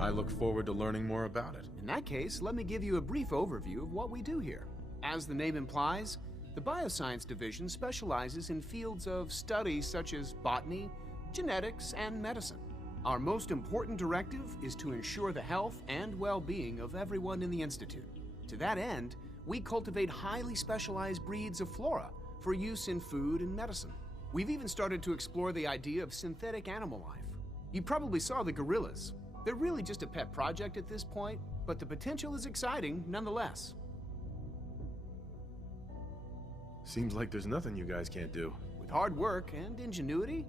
I look forward to learning more about it. In that case, let me give you a brief overview of what we do here. As the name implies, the Bioscience Division specializes in fields of study such as botany, genetics, and medicine. Our most important directive is to ensure the health and well-being of everyone in the Institute. To that end, we cultivate highly specialized breeds of flora for use in food and medicine. We've even started to explore the idea of synthetic animal life. You probably saw the gorillas. They're really just a pet project at this point, but the potential is exciting nonetheless. Seems like there's nothing you guys can't do. With hard work and ingenuity,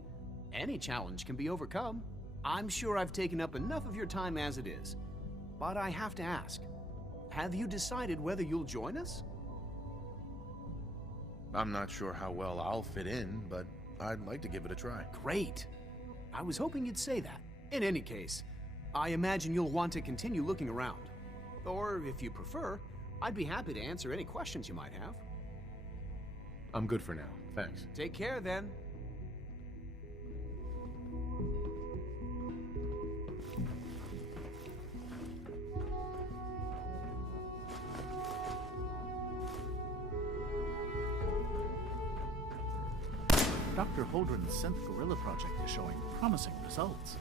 any challenge can be overcome. I'm sure I've taken up enough of your time as it is, but I have to ask, have you decided whether you'll join us? I'm not sure how well I'll fit in, but I'd like to give it a try. Great. I was hoping you'd say that. In any case, I imagine you'll want to continue looking around. Or, if you prefer, I'd be happy to answer any questions you might have. I'm good for now, thanks. Take care, then. Dr. Holdren's synth gorilla project is showing promising results.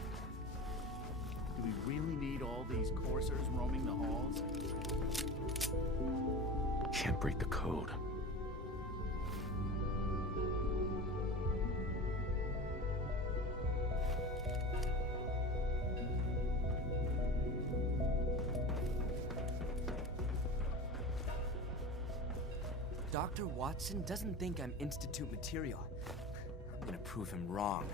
Do we really need all these coursers roaming the halls? Can't break the code. Dr. Watson doesn't think I'm Institute material. I'm gonna prove him wrong.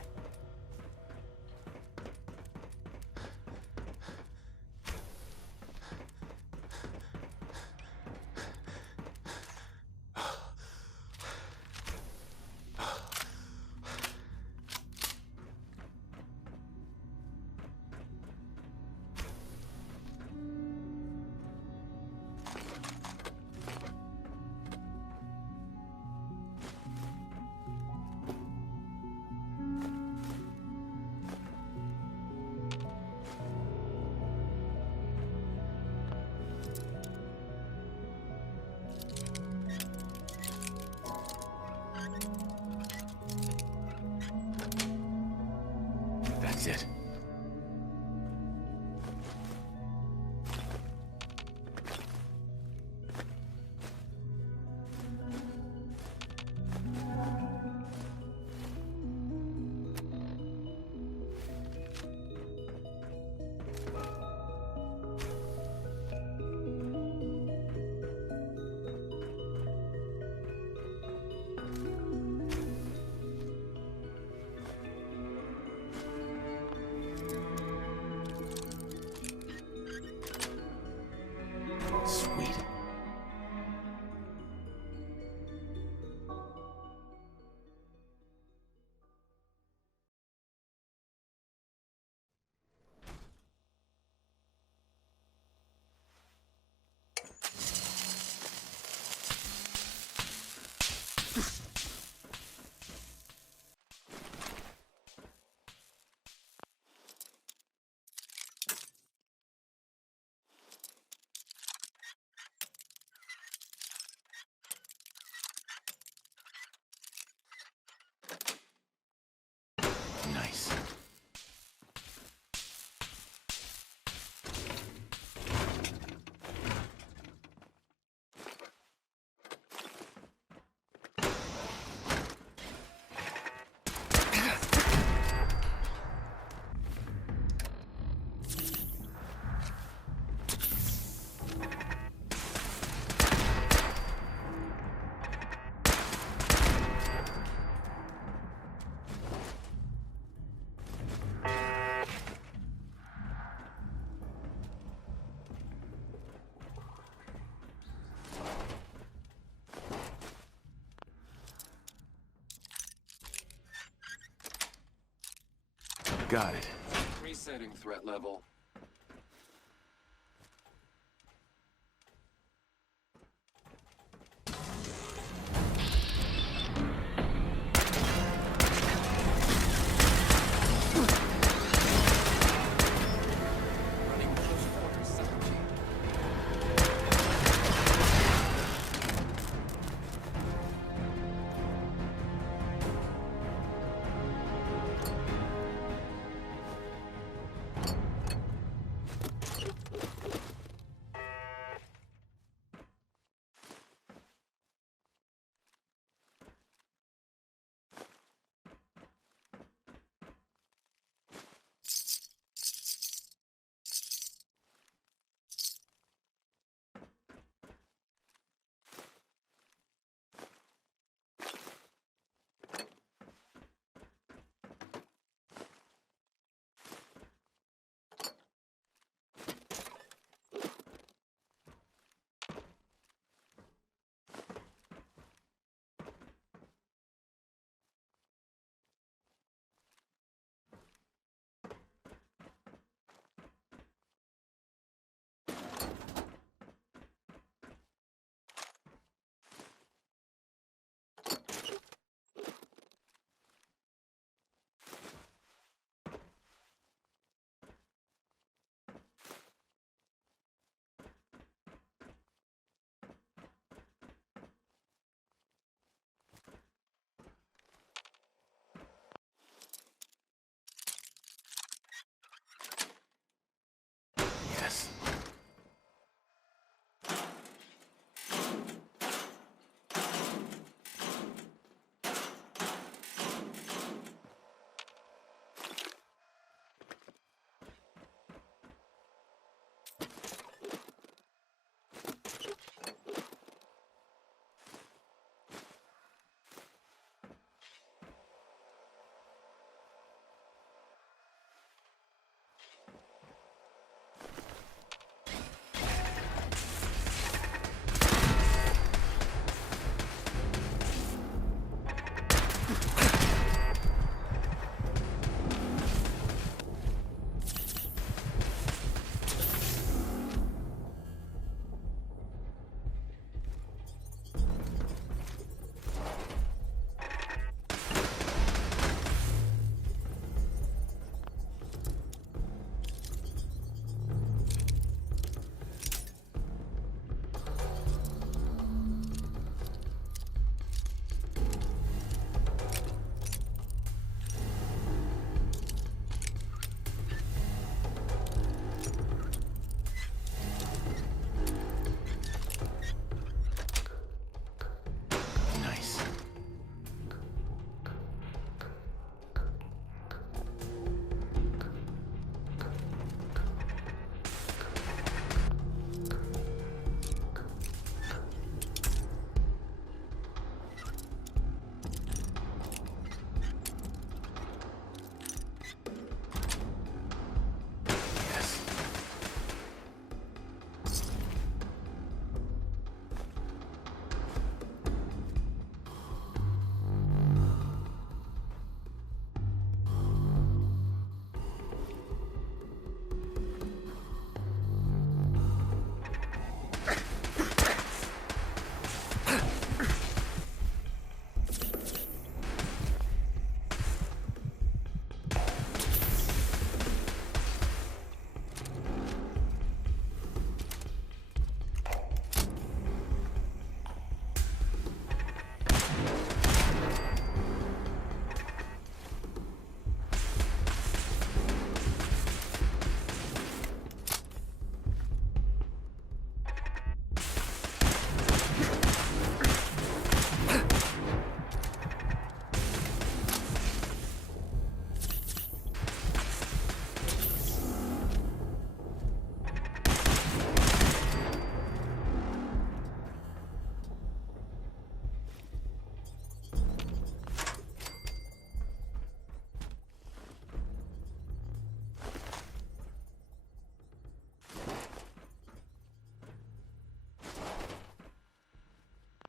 That's it. Sweet. Nice. Got it. Resetting threat level. Running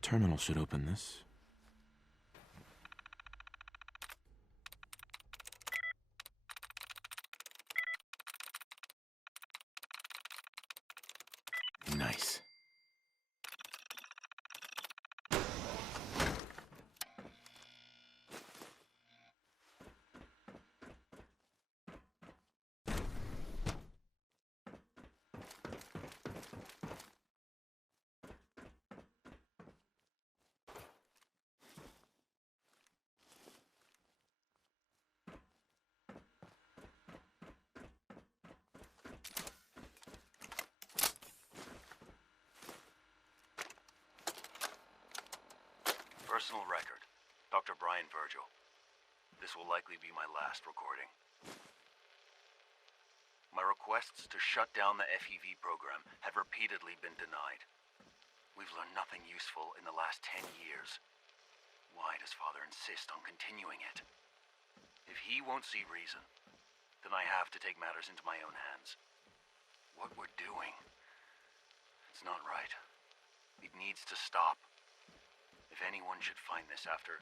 terminal should open this. Nice. Personal record, Dr. Brian Virgil. This will likely be my last recording. My requests to shut down the FEV program have repeatedly been denied. We've learned nothing useful in the last 10 years. Why does Father insist on continuing it? If he won't see reason, then I have to take matters into my own hands. What we're doing, it's not right. It needs to stop. If anyone should find this after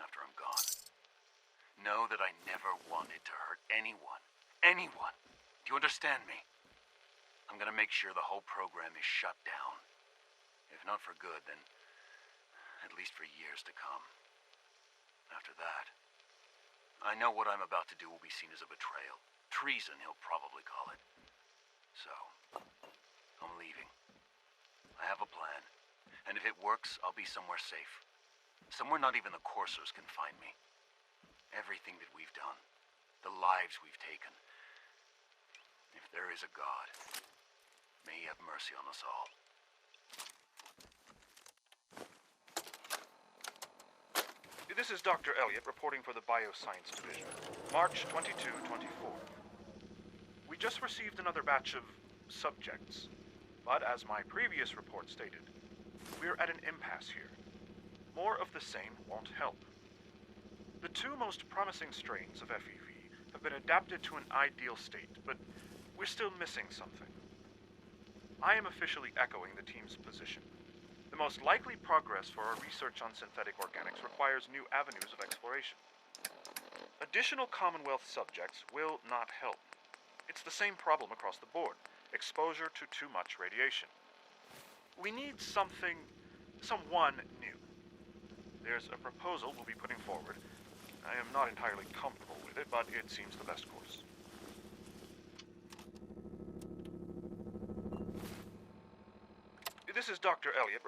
I'm gone, know that I never wanted to hurt anyone. Anyone! Do you understand me? I'm gonna make sure the whole program is shut down. If not for good, then at least for years to come. After that, I know what I'm about to do will be seen as a betrayal. Treason, he'll probably call it. So, I'm leaving. I have a plan. And if it works, I'll be somewhere safe. Somewhere not even the coursers can find me. Everything that we've done, the lives we've taken. If there is a God, may he have mercy on us all. This is Dr. Elliot reporting for the Bioscience Division, March 22-24. We just received another batch of subjects, but as my previous report stated, we're at an impasse here. More of the same won't help. The two most promising strains of FEV have been adapted to an ideal state, but we're still missing something. I am officially echoing the team's position. The most likely progress for our research on synthetic organics requires new avenues of exploration. Additional Commonwealth subjects will not help. It's the same problem across the board: exposure to too much radiation. We need someone new. There's a proposal we'll be putting forward. I am not entirely comfortable with it, but it seems the best course. This is Dr. Elliot.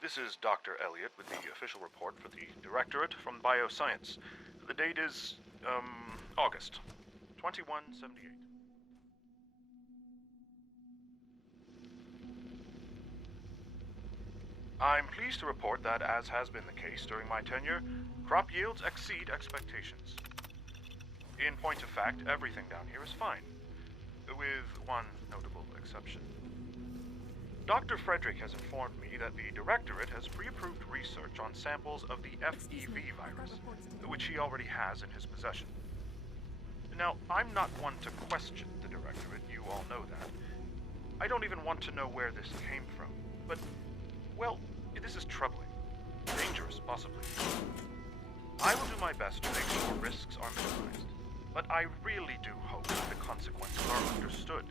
This is Dr. Elliot with the official report for the Directorate from Bioscience. The date is, August 2178. I'm pleased to report that, as has been the case during my tenure, crop yields exceed expectations. In point of fact, everything down here is fine, with one notable exception. Dr. Frederick has informed me that the Directorate has pre-approved research on samples of the FEV virus, which he already has in his possession. Now, I'm not one to question the Directorate, you all know that. I don't even want to know where this came from, but, well, this is troubling. Dangerous, possibly. I will do my best to make sure risks are minimized, but I really do hope that the consequences are understood.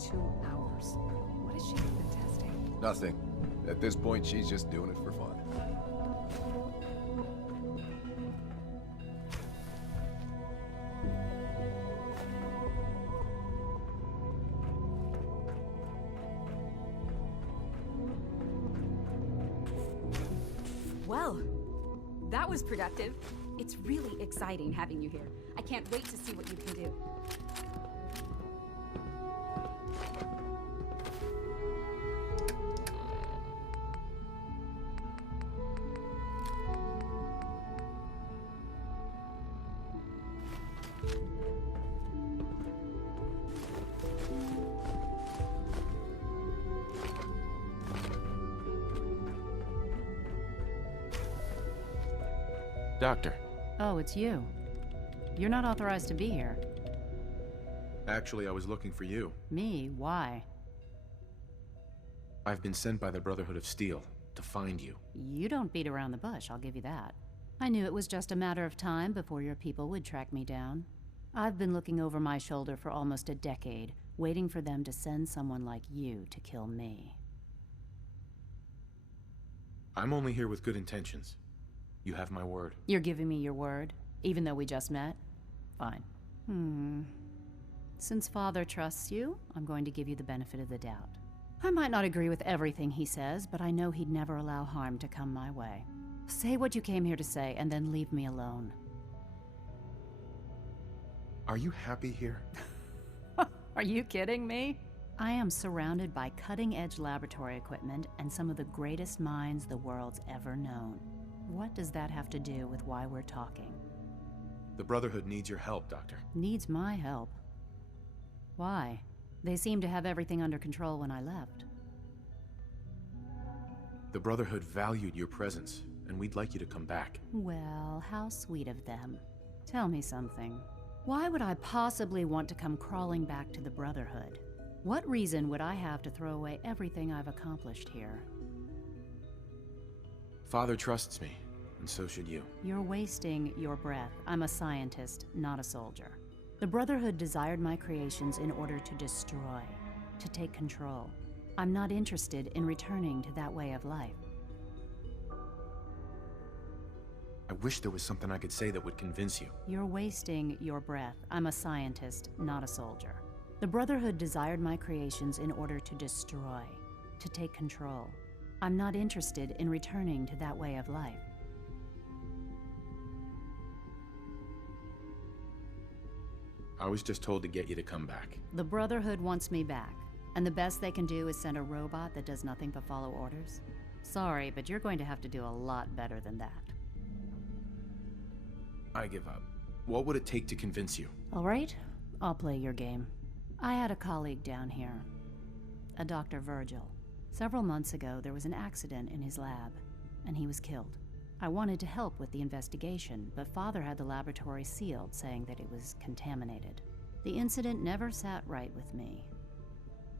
2 hours. What has she been testing? Nothing. At this point, she's just doing it for fun. Well, that was productive. It's really exciting having you here. I can't wait to see what you can do. Doctor. Oh, it's you. You're not authorized to be here. Actually, I was looking for you. Me? Why? I've been sent by the Brotherhood of Steel to find you. You don't beat around the bush, I'll give you that. I knew it was just a matter of time before your people would track me down. I've been looking over my shoulder for almost a decade, waiting for them to send someone like you to kill me. I'm only here with good intentions. You have my word. You're giving me your word, even though we just met? Fine. Since Father trusts you, I'm going to give you the benefit of the doubt. I might not agree with everything he says, but I know he'd never allow harm to come my way. Say what you came here to say, and then leave me alone. Are you happy here? Are you kidding me? I am surrounded by cutting-edge laboratory equipment and some of the greatest minds the world's ever known. What does that have to do with why we're talking? The Brotherhood needs your help, Doctor. Needs my help? Why? They seemed to have everything under control when I left. The Brotherhood valued your presence, and we'd like you to come back. Well, how sweet of them. Tell me something. Why would I possibly want to come crawling back to the Brotherhood? What reason would I have to throw away everything I've accomplished here? Father trusts me, and so should you. You're wasting your breath. I'm a scientist, not a soldier. The Brotherhood desired my creations in order to destroy, to take control. I'm not interested in returning to that way of life. I wish there was something I could say that would convince you. You're wasting your breath. I'm a scientist, not a soldier. The Brotherhood desired my creations in order to destroy, to take control. I'm not interested in returning to that way of life. I was just told to get you to come back. The Brotherhood wants me back, and the best they can do is send a robot that does nothing but follow orders. Sorry, but you're going to have to do a lot better than that. I give up. What would it take to convince you? All right, I'll play your game. I had a colleague down here, a Dr. Virgil. Several months ago, there was an accident in his lab, and he was killed. I wanted to help with the investigation, but Father had the laboratory sealed, saying that it was contaminated. The incident never sat right with me.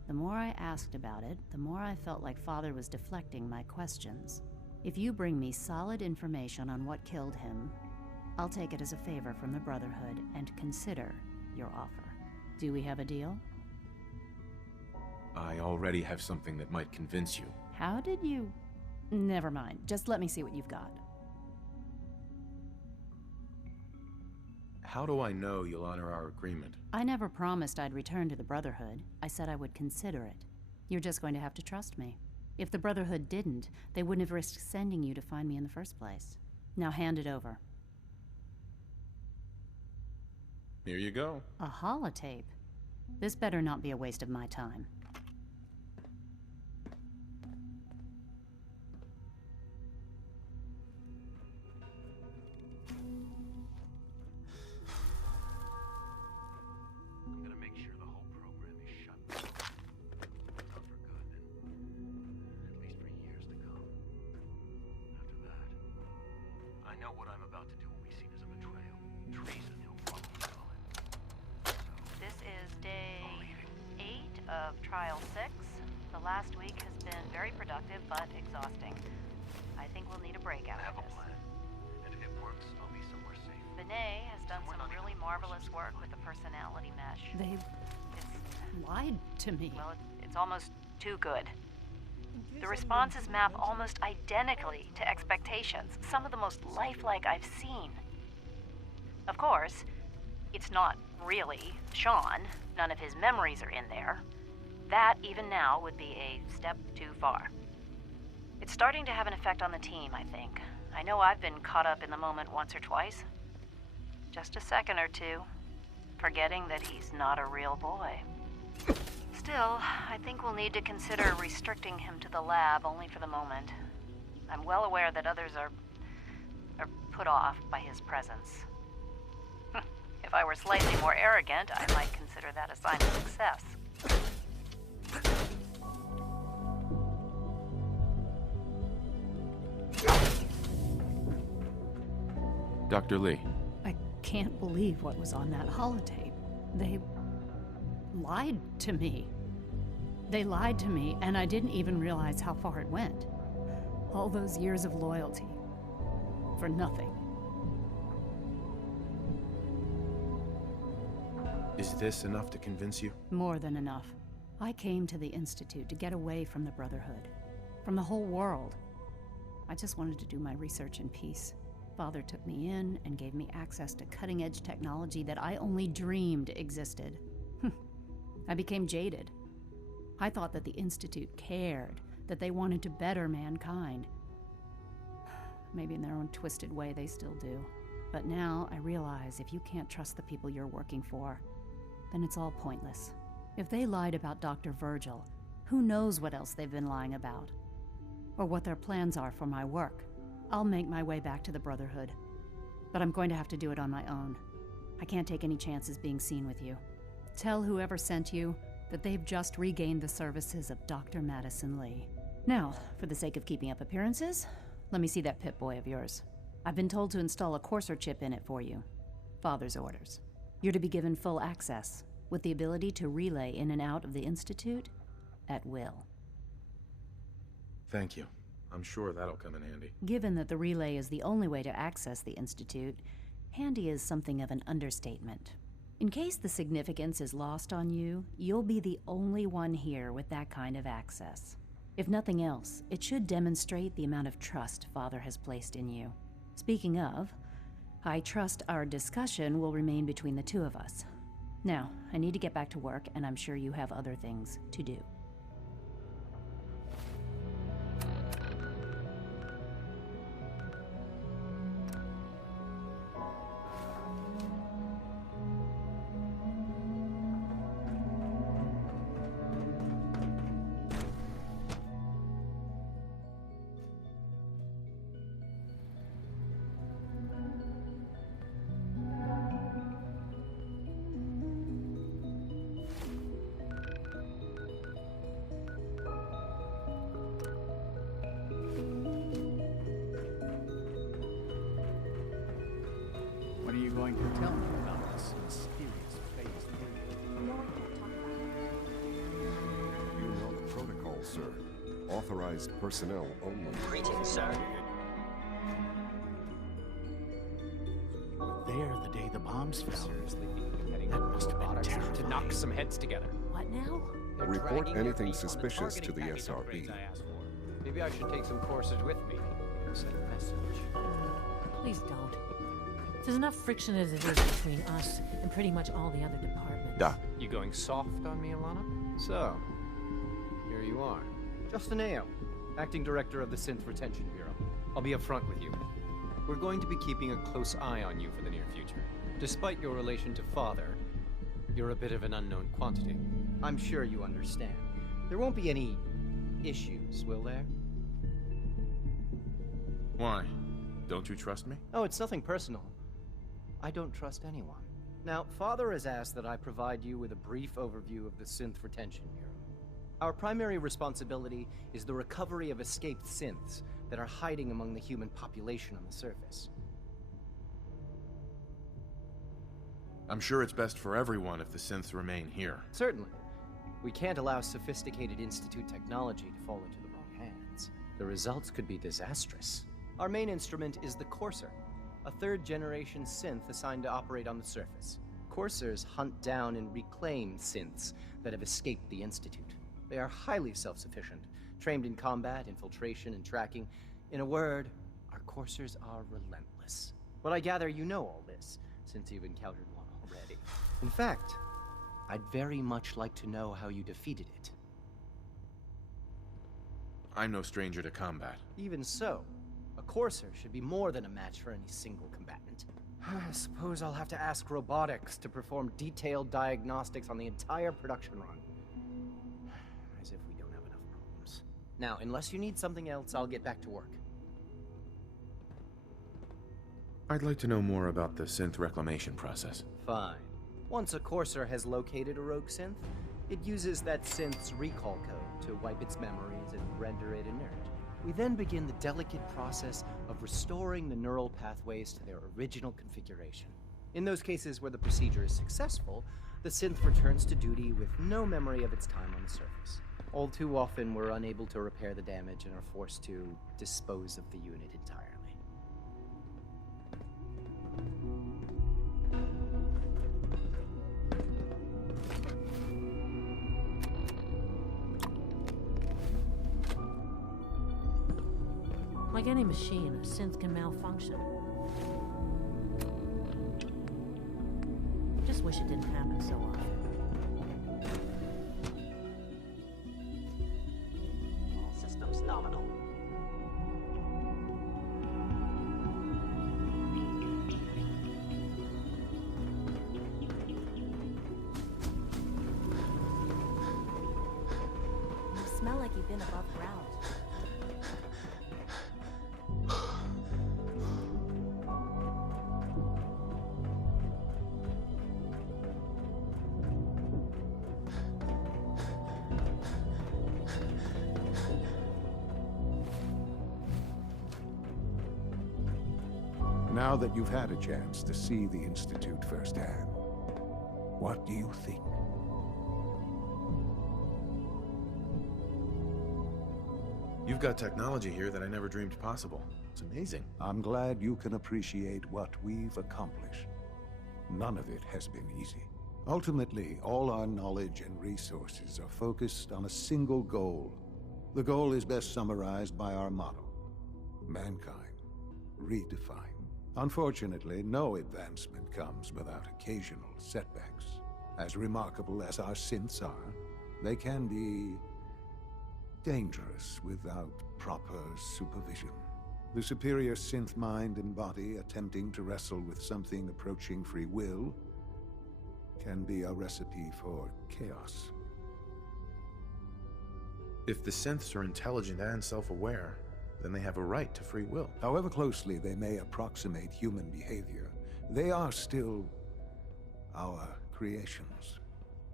The more I asked about it, the more I felt like Father was deflecting my questions. If you bring me solid information on what killed him, I'll take it as a favor from the Brotherhood and consider your offer. Do we have a deal? I already have something that might convince you. How did you... Never mind. Just let me see what you've got. How do I know you'll honor our agreement? I never promised I'd return to the Brotherhood. I said I would consider it. You're just going to have to trust me. If the Brotherhood didn't, they wouldn't have risked sending you to find me in the first place. Now hand it over. Here you go. A holotape? This better not be a waste of my time. I'm gonna make sure the whole program is shut down. Not for good, and at least for years to come. After that, I know what I'm about to do will be seen as a betrayal. Treason, he'll probably call it. This is day 8 of Trial 6. The last week has been very productive, but exhausting. I think we'll need a break I after have a this. plan. And if it works, I'll be somewhere safe. Benet has done Somewhere some not really even marvelous forces work can with the find. personality mesh. They've It's lied to me. Well, it's almost too good. The responses map almost identically to expectations, some of the most lifelike I've seen. Of course, it's not really Sean. None of his memories are in there. That, even now, would be a step too far. It's starting to have an effect on the team, I think. I know I've been caught up in the moment once or twice. Just a second or two, forgetting that he's not a real boy. Still, I think we'll need to consider restricting him to the lab only for the moment. I'm well aware that others are put off by his presence. If I were slightly more arrogant, I might consider that a sign of success. Dr. Lee. I can't believe what was on that holotape. They lied to me. They lied to me, and I didn't even realize how far it went. All those years of loyalty. For nothing. Is this enough to convince you? More than enough. I came to the Institute to get away from the Brotherhood. From the whole world. I just wanted to do my research in peace. Father took me in and gave me access to cutting-edge technology that I only dreamed existed. I became jaded. I thought that the Institute cared, that they wanted to better mankind. Maybe in their own twisted way they still do. But now I realize if you can't trust the people you're working for, then it's all pointless. If they lied about Dr. Virgil, who knows what else they've been lying about? Or what their plans are for my work. I'll make my way back to the Brotherhood. But I'm going to have to do it on my own. I can't take any chances being seen with you. Tell whoever sent you that they've just regained the services of Dr. Madison Lee. Now, for the sake of keeping up appearances, let me see that Pip-Boy of yours. I've been told to install a Courser chip in it for you. Father's orders. You're to be given full access, with the ability to relay in and out of the Institute at will. Thank you. I'm sure that'll come in handy. Given that the relay is the only way to access the Institute, handy is something of an understatement. In case the significance is lost on you, you'll be the only one here with that kind of access. If nothing else, it should demonstrate the amount of trust Father has placed in you. Speaking of, I trust our discussion will remain between the two of us. Now, I need to get back to work, and I'm sure you have other things to do. What are you going to tell me about this mysterious phase 3? No, I can't talk about it. You know the protocol, sir. Authorized personnel only. Greetings, sir. You were there the day the bombs fell. That must have been terrifying. To knock some heads together. What now? Report anything suspicious to the SRB. Maybe I should take some courses with me. Send a message. Please don't. There's enough friction as it is between us and pretty much all the other departments. Duh. You going soft on me, Alana? So, here you are. Justin Ayo, Acting Director of the Synth Retention Bureau. I'll be upfront with you. We're going to be keeping a close eye on you for the near future. Despite your relation to Father, you're a bit of an unknown quantity. I'm sure you understand. There won't be any issues, will there? Why? Don't you trust me? Oh, it's nothing personal. I don't trust anyone. Now, Father has asked that I provide you with a brief overview of the Synth Retention Bureau. Our primary responsibility is the recovery of escaped synths that are hiding among the human population on the surface. I'm sure it's best for everyone if the synths remain here. Certainly. We can't allow sophisticated Institute technology to fall into the wrong hands. The results could be disastrous. Our main instrument is the Courser, a third-generation synth assigned to operate on the surface. Coursers hunt down and reclaim synths that have escaped the Institute. They are highly self-sufficient, trained in combat, infiltration, and tracking. In a word, our Coursers are relentless. But I gather you know all this, since you've encountered one already. In fact, I'd very much like to know how you defeated it. I'm no stranger to combat. Even so, a Courser should be more than a match for any single combatant. I suppose I'll have to ask robotics to perform detailed diagnostics on the entire production run. As if we don't have enough problems. Now, unless you need something else, I'll get back to work. I'd like to know more about the synth reclamation process. Fine. Once a Courser has located a rogue synth, it uses that synth's recall code to wipe its memories and render it inert. We then begin the delicate process of restoring the neural pathways to their original configuration. In those cases where the procedure is successful, the synth returns to duty with no memory of its time on the surface. All too often, we're unable to repair the damage and are forced to dispose of the unit entirely. Like any machine, a synth can malfunction. Just wish it didn't happen so often. All systems nominal. You smell like you've been above ground. Now that you've had a chance to see the Institute firsthand, what do you think? You've got technology here that I never dreamed possible. It's amazing. I'm glad you can appreciate what we've accomplished. None of it has been easy. Ultimately, all our knowledge and resources are focused on a single goal. The goal is best summarized by our motto: mankind, redefined. Unfortunately, no advancement comes without occasional setbacks. As remarkable as our synths are, they can be dangerous without proper supervision. The superior synth mind and body attempting to wrestle with something approaching free will can be a recipe for chaos. If the synths are intelligent and self-aware, then they have a right to free will. However closely they may approximate human behavior, they are still our creations.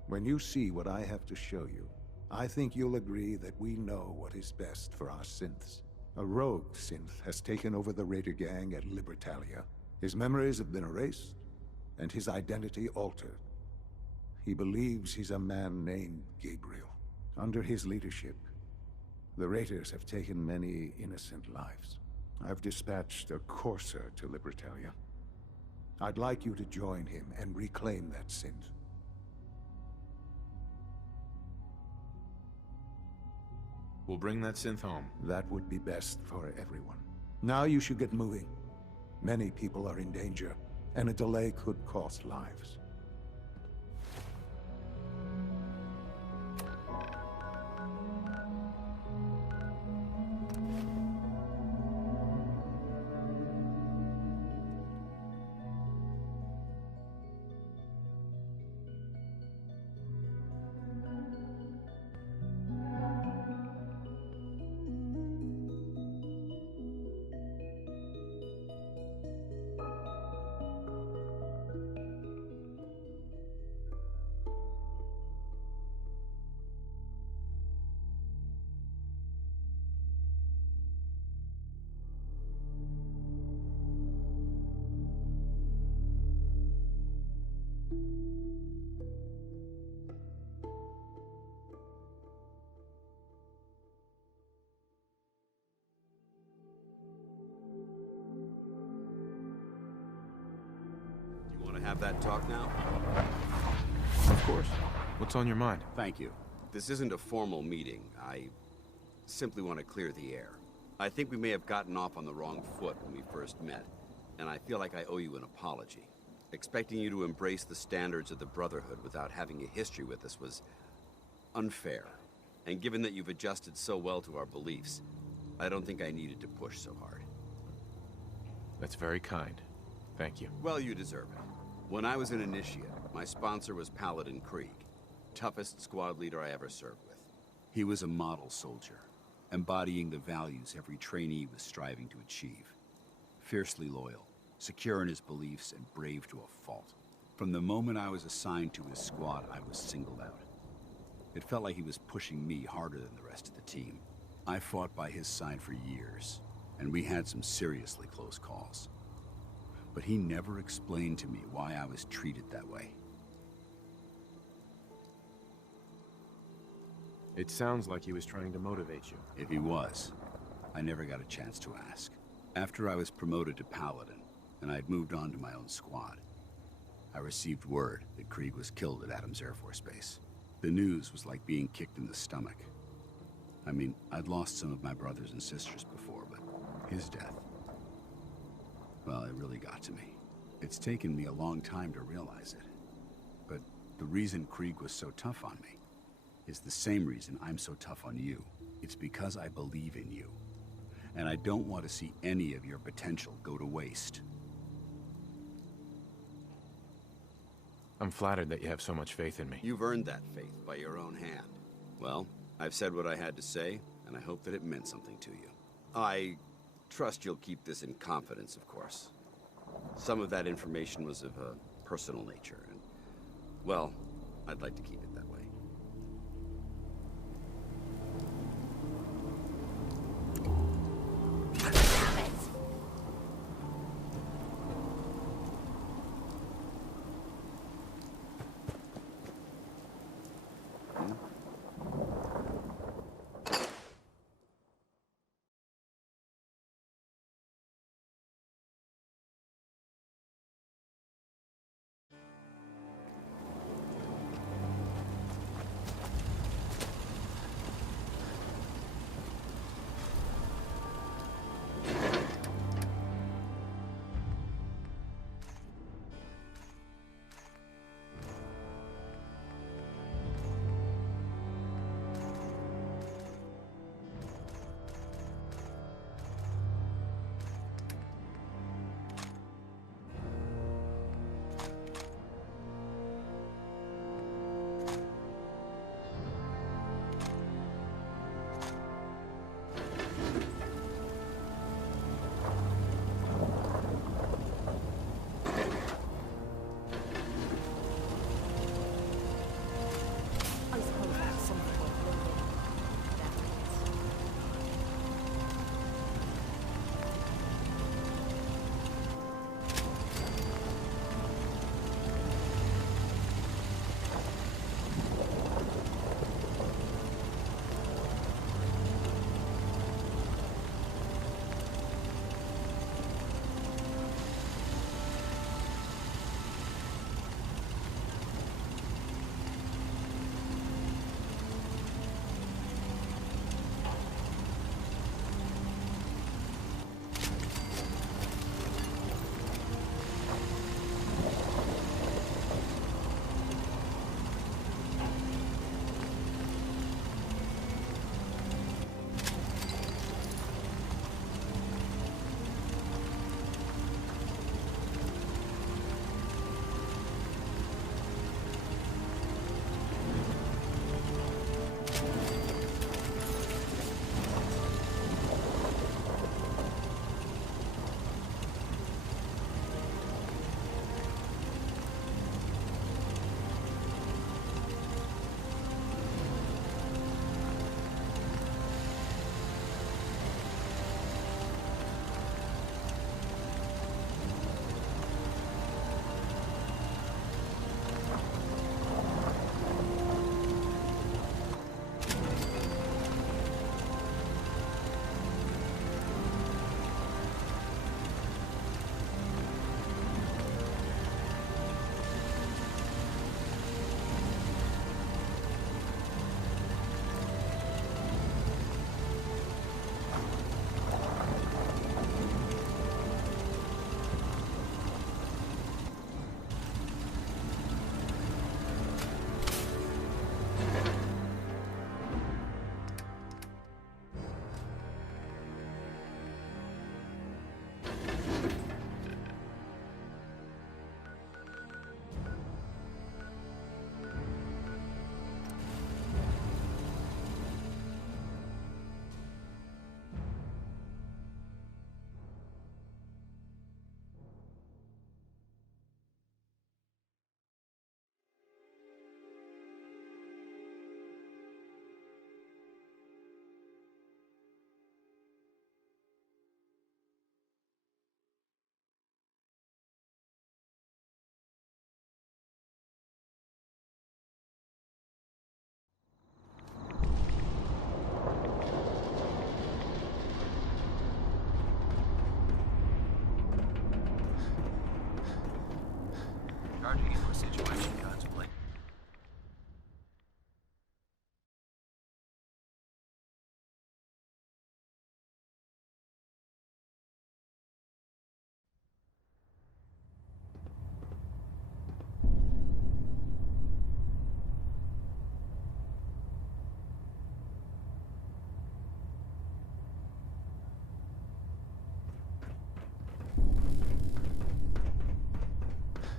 When you see what I have to show you, I think you'll agree that we know what is best for our synths. A rogue synth has taken over the Raider gang at Libertalia. His memories have been erased, and his identity altered. He believes he's a man named Gabriel. Under his leadership, the Raiders have taken many innocent lives. I've dispatched a Courser to Libertalia. I'd like you to join him and reclaim that synth. We'll bring that synth home. That would be best for everyone. Now you should get moving. Many people are in danger, and a delay could cost lives. have that talk now? Of course. What's on your mind? Thank you. This isn't a formal meeting. I simply want to clear the air. I think we may have gotten off on the wrong foot when we first met, and I feel like I owe you an apology. Expecting you to embrace the standards of the Brotherhood without having a history with us was unfair. And given that you've adjusted so well to our beliefs, I don't think I needed to push so hard. That's very kind. Thank you. Well, you deserve it. When I was an initiate, my sponsor was Paladin Krieg, toughest squad leader I ever served with. He was a model soldier, embodying the values every trainee was striving to achieve. Fiercely loyal, secure in his beliefs, and brave to a fault. From the moment I was assigned to his squad, I was singled out. It felt like he was pushing me harder than the rest of the team. I fought by his side for years, and we had some seriously close calls. But he never explained to me why I was treated that way. It sounds like he was trying to motivate you. If he was, I never got a chance to ask. After I was promoted to Paladin, and I'd moved on to my own squad, I received word that Krieg was killed at Adams Air Force Base. The news was like being kicked in the stomach. I mean, I'd lost some of my brothers and sisters before, but his death, well, it really got to me. It's taken me a long time to realize it. But the reason Krieg was so tough on me is the same reason I'm so tough on you. It's because I believe in you. And I don't want to see any of your potential go to waste. I'm flattered that you have so much faith in me. You've earned that faith by your own hand. Well, I've said what I had to say, and I hope that it meant something to you. I trust you'll keep this in confidence, of course. Some of that information was of a personal nature, and, well, I'd like to keep it that way.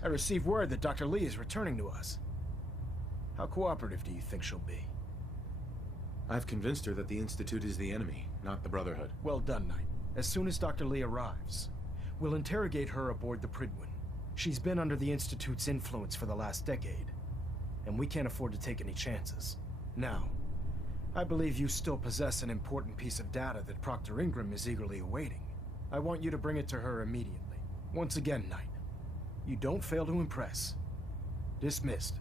I received word that Dr. Lee is returning to us. How cooperative do you think she'll be? I've convinced her that the Institute is the enemy, not the Brotherhood. Well done, Knight. As soon as Dr. Lee arrives, we'll interrogate her aboard the Prydwen. She's been under the Institute's influence for the last decade, and we can't afford to take any chances. Now, I believe you still possess an important piece of data that Proctor Ingram is eagerly awaiting. I want you to bring it to her immediately. Once again, Knight, you don't fail to impress. Dismissed.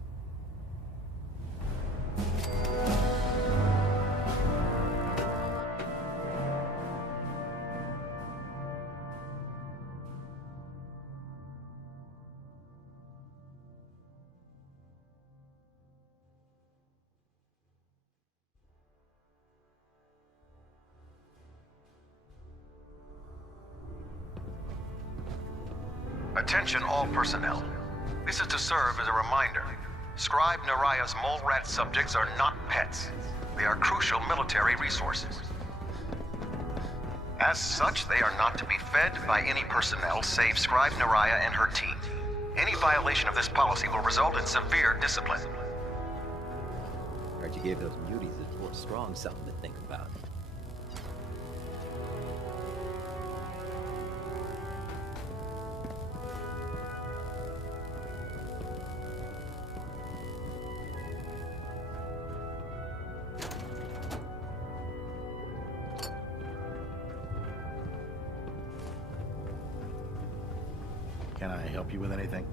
Attention all personnel. This is to serve as a reminder. Scribe Naraya's mole rat subjects are not pets. They are crucial military resources. As such, they are not to be fed by any personnel save Scribe Naraya and her team. Any violation of this policy will result in severe discipline. Heard you gave those muties at Fort Strong something to think about. Can I help you with anything?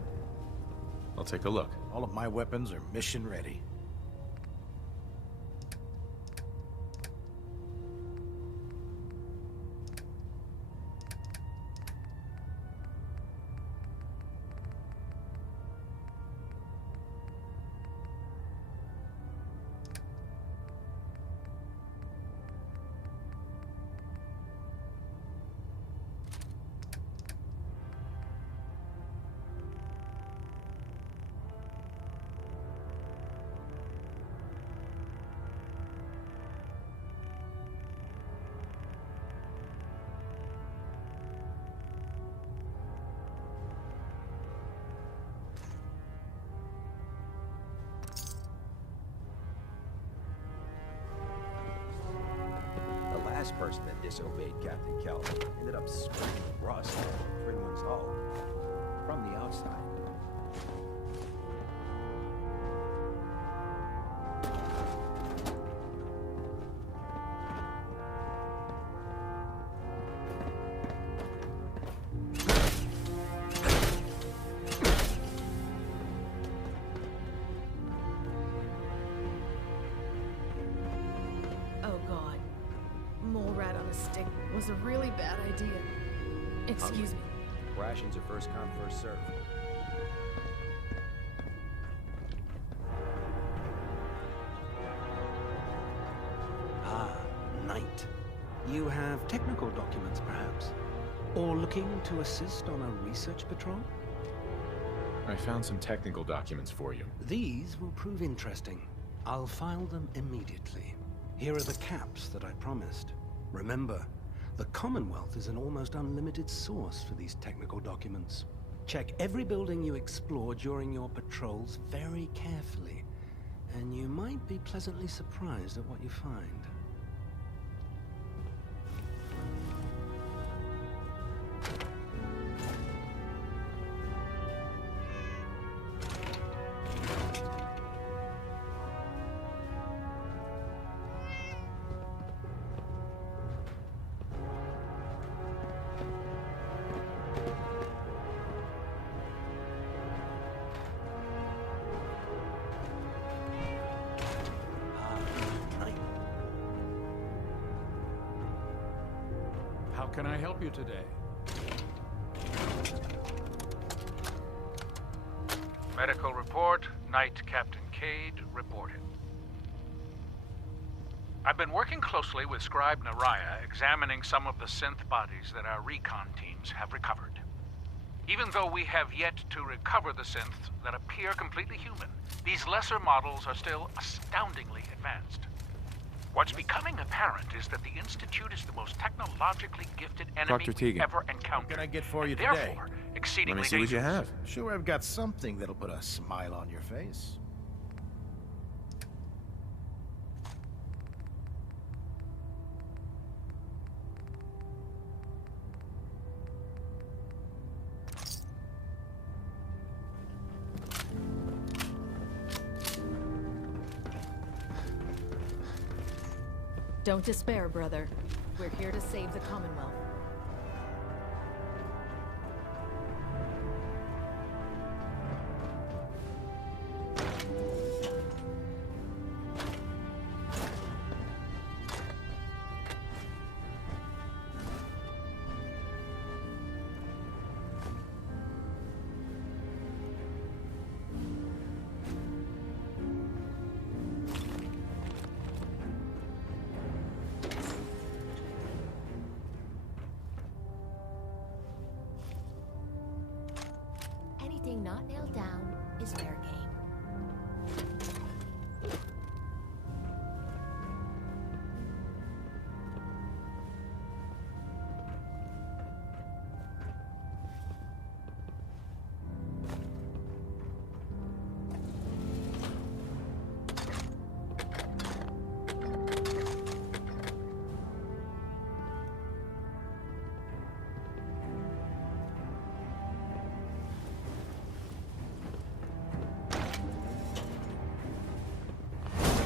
I'll take a look. All of my weapons are mission ready. The last person that disobeyed Captain Calvin ended up spraying rust on Prydwen's hull from the outside. Was a really bad idea. Excuse me. Rations are first come, first served. Ah, Knight. You have technical documents, perhaps? Or looking to assist on a research patrol? I found some technical documents for you. These will prove interesting. I'll file them immediately. Here are the caps that I promised. Remember, the Commonwealth is an almost unlimited source for these technical documents. Check every building you explore during your patrols very carefully, and you might be pleasantly surprised at what you find. How can I help you today? Medical report, Knight Captain Cade reported. I've been working closely with Scribe Naraya, examining some of the synth bodies that our recon teams have recovered. Even though we have yet to recover the synths that appear completely human, these lesser models are still astoundingly advanced. What's becoming apparent is that the Institute is the most technologically gifted enemy Dr. we've Tegan. ever encountered. What can I get for you and today? Therefore, exceedingly Let me see what you dangerous. have. Sure, I've got something that'll put a smile on your face. Don't despair, brother. We're here to save the Commonwealth. Anything not nailed down is fair game.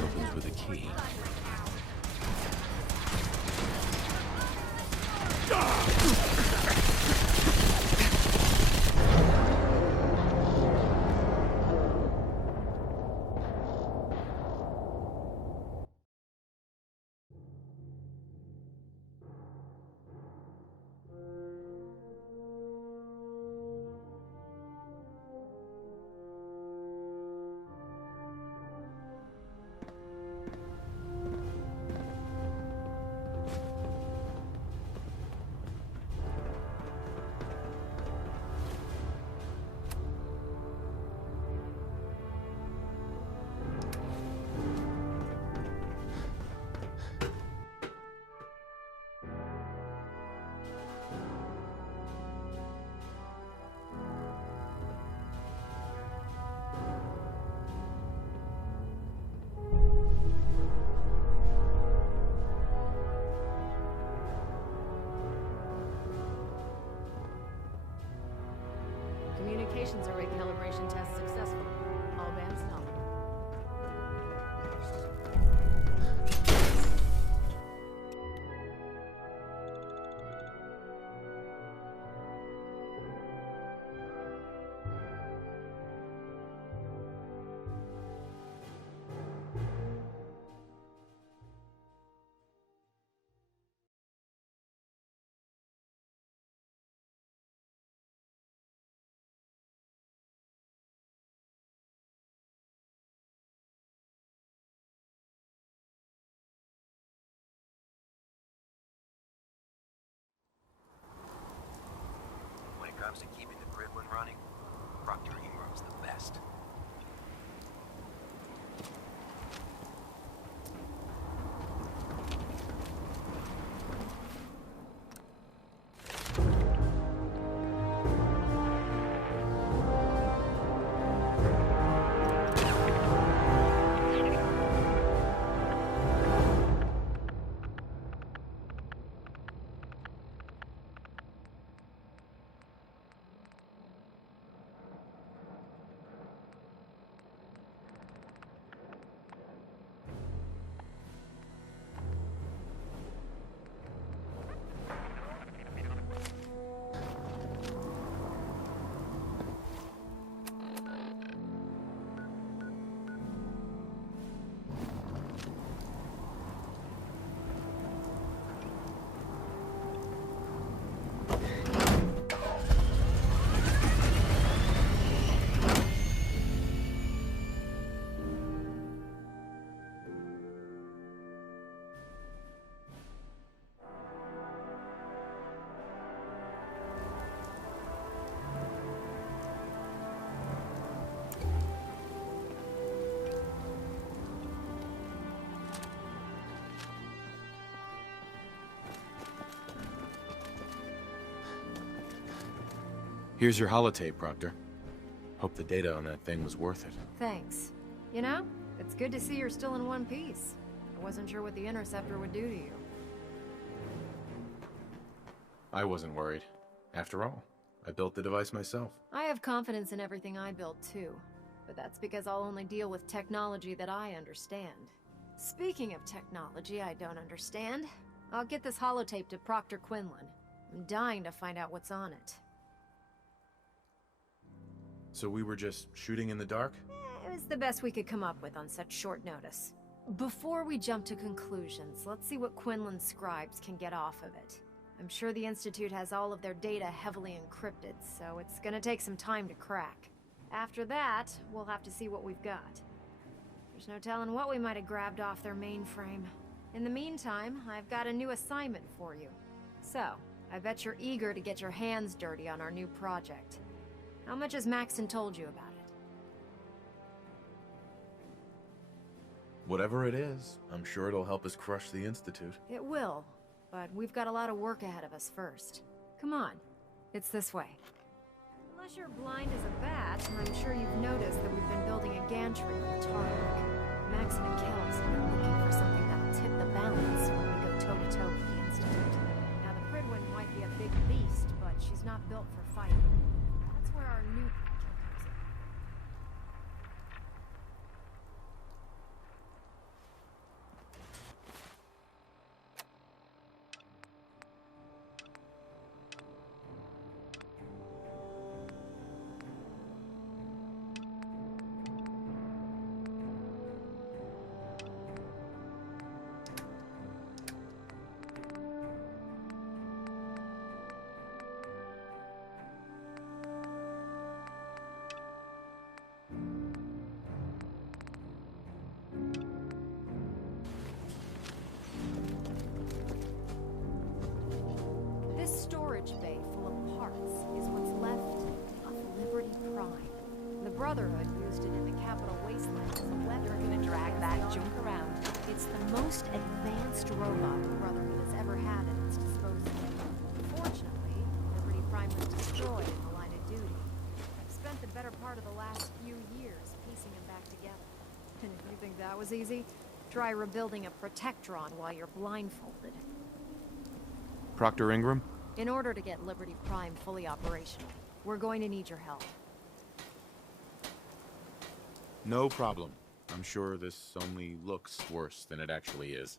Opens with a key. Communications array calibration test successful. All bands known. Here's your holotape, Proctor. Hope the data on that thing was worth it. Thanks. You know, it's good to see you're still in one piece. I wasn't sure what the Interceptor would do to you. I wasn't worried. After all, I built the device myself. I have confidence in everything I built too, but that's because I'll only deal with technology that I understand. Speaking of technology I don't understand, I'll get this holotape to Proctor Quinlan. I'm dying to find out what's on it. So we were just shooting in the dark? It was the best we could come up with on such short notice. Before we jump to conclusions, let's see what Quinlan's scribes can get off of it. I'm sure the Institute has all of their data heavily encrypted, so it's gonna take some time to crack. After that, we'll have to see what we've got. There's no telling what we might have grabbed off their mainframe. In the meantime, I've got a new assignment for you. So, I bet you're eager to get your hands dirty on our new project. How much has Maxon told you about it? Whatever it is, I'm sure it'll help us crush the Institute. It will, but we've got a lot of work ahead of us first. Come on, it's this way. Unless you're blind as a bat, I'm sure you've noticed that we've been building a gantry on the tarmac. Maxon and Kells have been looking for something that'll tip the balance when we go toe-to-toe with the Institute. Now, the Prydwen might be a big beast, but she's not built for fighting. That's where our new project comes in. Storage bay full of parts is what's left of Liberty Prime. The Brotherhood used it in the Capital Wasteland as a weapon. You're gonna drag that junk around. It's the most advanced robot the Brotherhood has ever had at its disposal. Fortunately, Liberty Prime was destroyed in the line of duty. I've spent the better part of the last few years piecing them back together. And if you think that was easy, try rebuilding a Protectron while you're blindfolded. Proctor Ingram? In order to get Liberty Prime fully operational, we're going to need your help. No problem. I'm sure this only looks worse than it actually is.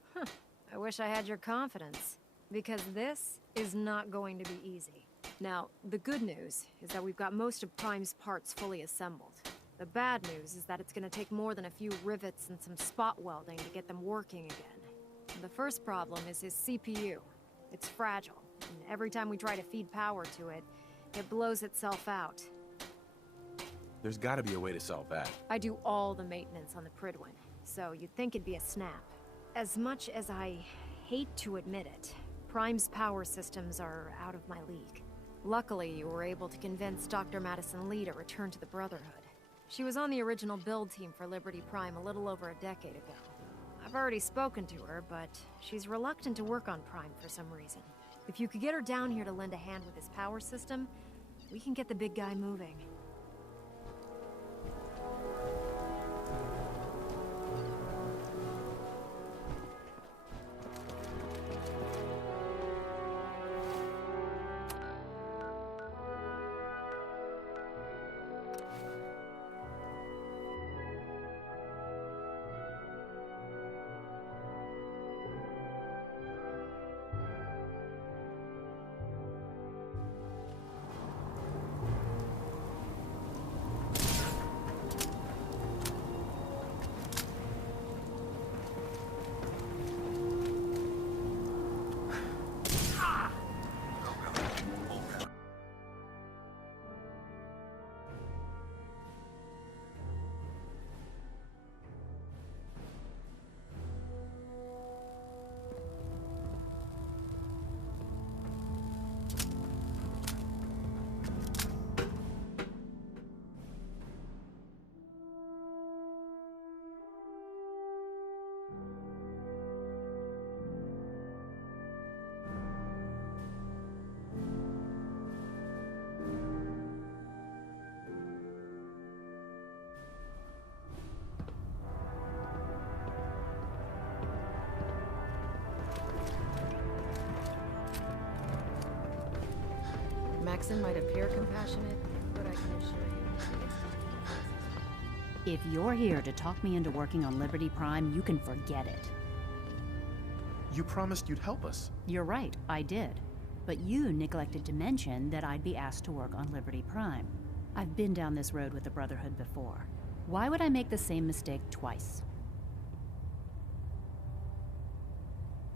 I wish I had your confidence, because this is not going to be easy. Now, the good news is that we've got most of Prime's parts fully assembled. The bad news is that it's going to take more than a few rivets and some spot welding to get them working again. And the first problem is his CPU. It's fragile. And every time we try to feed power to it, it blows itself out. There's gotta be a way to solve that. I do all the maintenance on the Prydwen, so you'd think it'd be a snap. As much as I hate to admit it, Prime's power systems are out of my league. Luckily, you were able to convince Dr. Madison Lee to return to the Brotherhood. She was on the original build team for Liberty Prime a little over a decade ago. I've already spoken to her, but she's reluctant to work on Prime for some reason. If you could get her down here to lend a hand with his power system, we can get the big guy moving. Jackson might appear compassionate, but I can assure you... If you're here to talk me into working on Liberty Prime, you can forget it. You promised you'd help us. You're right, I did. But you neglected to mention that I'd be asked to work on Liberty Prime. I've been down this road with the Brotherhood before. Why would I make the same mistake twice?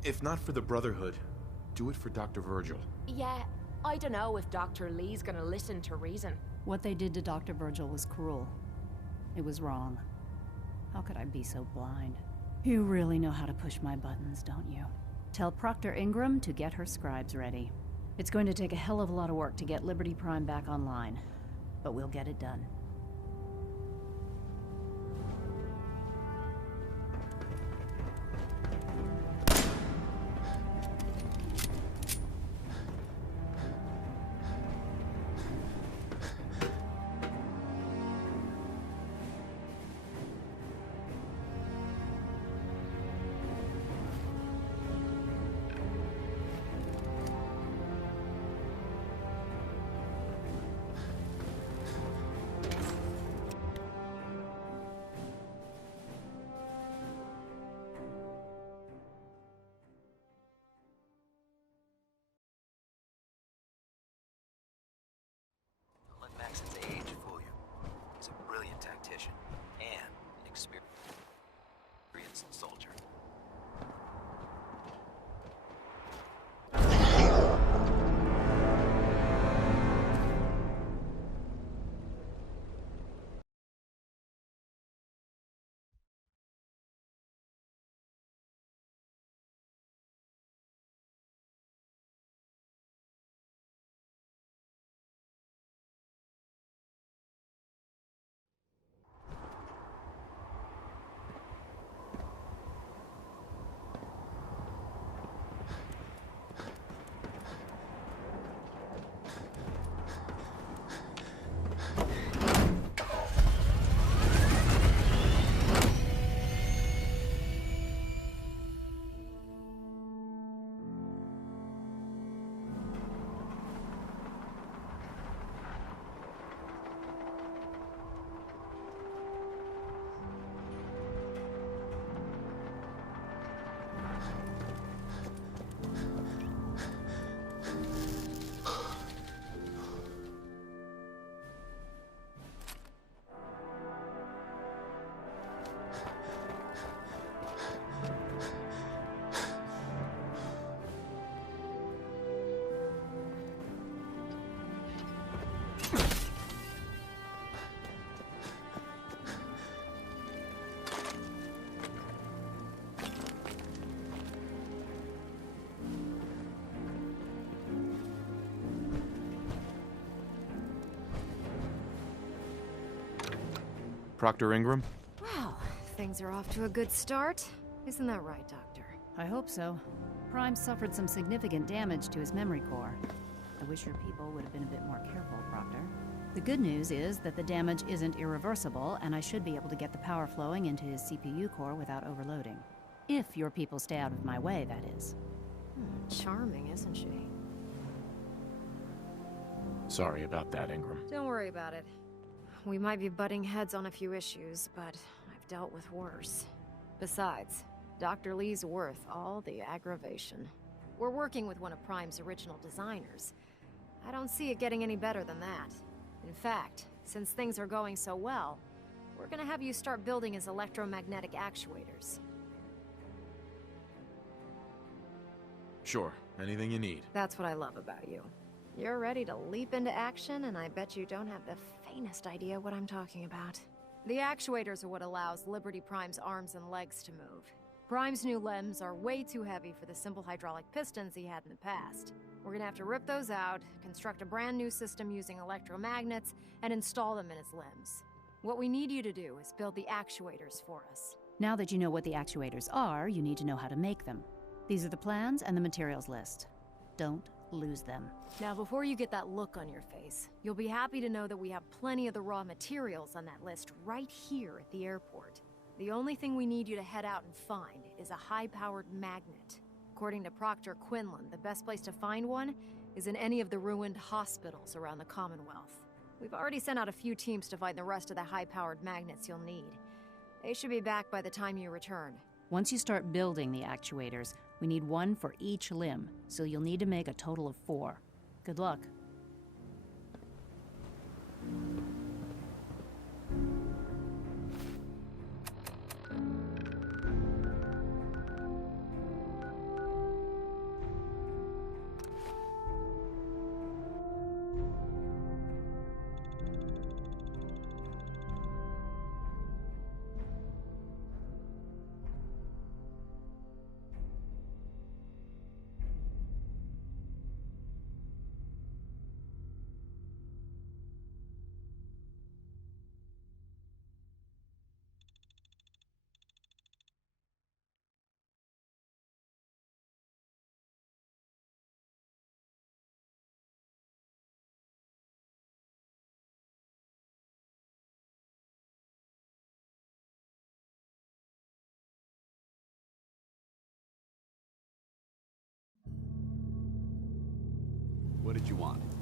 If not for the Brotherhood, do it for Dr. Virgil. Yeah, I don't know if Dr. Lee's gonna listen to reason. What they did to Dr. Virgil was cruel. It was wrong. How could I be so blind? You really know how to push my buttons, don't you? Tell Proctor Ingram to get her scribes ready. It's going to take a hell of a lot of work to get Liberty Prime back online, but we'll get it done. Maxon's age fool you. He's a brilliant tactician and an experienced soldier. Proctor Ingram? Well, things are off to a good start. Isn't that right, Doctor? I hope so. Prime suffered some significant damage to his memory core. I wish your people would have been a bit more careful, Proctor. The good news is that the damage isn't irreversible, and I should be able to get the power flowing into his CPU core without overloading. If your people stay out of my way, that is. Charming, isn't she? Sorry about that, Ingram. Don't worry about it. We might be butting heads on a few issues, but I've dealt with worse. Besides, Dr. Lee's worth all the aggravation. We're working with one of Prime's original designers. I don't see it getting any better than that. In fact, since things are going so well, we're gonna have you start building his electromagnetic actuators. Sure, anything you need. That's what I love about you. You're ready to leap into action, and I bet you don't have the faintest idea what I'm talking about. The actuators are what allows Liberty Prime's arms and legs to move. Prime's new limbs are way too heavy for the simple hydraulic pistons he had in the past. We're gonna have to rip those out, construct a brand new system using electromagnets, and install them in his limbs. What we need you to do is build the actuators for us. Now that you know what the actuators are, you need to know how to make them. These are the plans and the materials list. Don't lose them. Now, before you get that look on your face, you'll be happy to know that we have plenty of the raw materials on that list right here at the airport. The only thing we need you to head out and find is a high-powered magnet. according to Proctor Quinlan, the best place to find one is in any of the ruined hospitals around the Commonwealth. We've already sent out a few teams to find the rest of the high-powered magnets you'll need. They should be back by the time you return. Once you start building the actuators, we need one for each limb, so you'll need to make a total of 4. Good luck. What did you want?